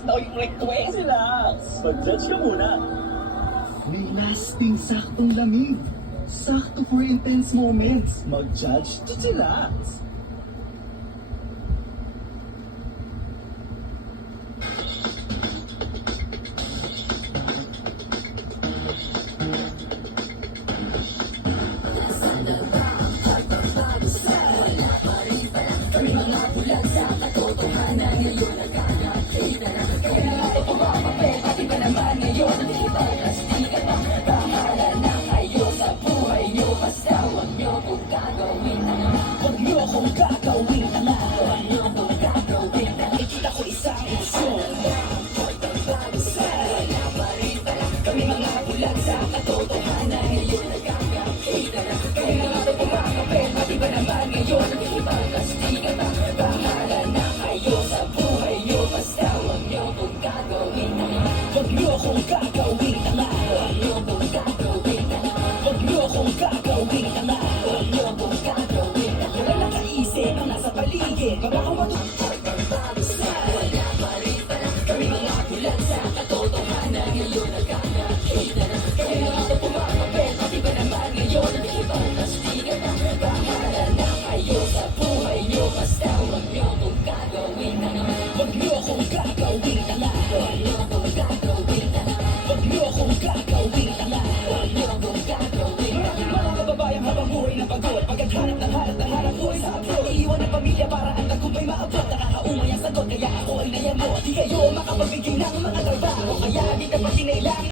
Relax daw yung request. Relax. Mag-judge ka muna. May lasting saktong lamig. Sakto for intense moments. Mag-judge, chichilax. Huwag niyo akong gagawin tanga. Huwag niyo akong gagawin tanga. Ikita ko isang opsyon. Kami mga bulag sa katotohanan. Ngayon nagkakakita na. Kami mga pumakapit. Pati ba naman ngayon nakikipagkastigan na. Bahala na kayo sa buhay niyo. Basta huwag niyo akong gagawin tanga. Huwag niyo akong gagawin tanga. Huwag niyo akong gagawin tanga. Huwag niyo akong gagawin tanga. Huwag niyo akong gagawin tanga. Wala nakaisip ang nasa paligid. Mabakawan wala pa rin pala. Kami mga bulag sa katotohanan. Ngayon nagkakakita na. Kami mga pumakapit. Pati ba naman ngayon nakikipagkastigan na. Bahala na kayo sa buhay niyo. Basta huwag niyo akong gagawin tanga. Huwag niyo akong gagawin tanga. Huwag niyo akong gagawin tanga. Huwag niyo akong gagawin tanga. Huwag niyo akong gagawin tanga. Maraming mga kababayan habang buhay na pagod. Pagkaghanap ng hanap buhay sa abroad. Iiwan ang pamilya para ang tagumpay maabot. Nakakaumay ang sagot kaya ako ay nayamot. Di kayo makapagbigay ng mga trabaho. Kaya di dapat sinailangan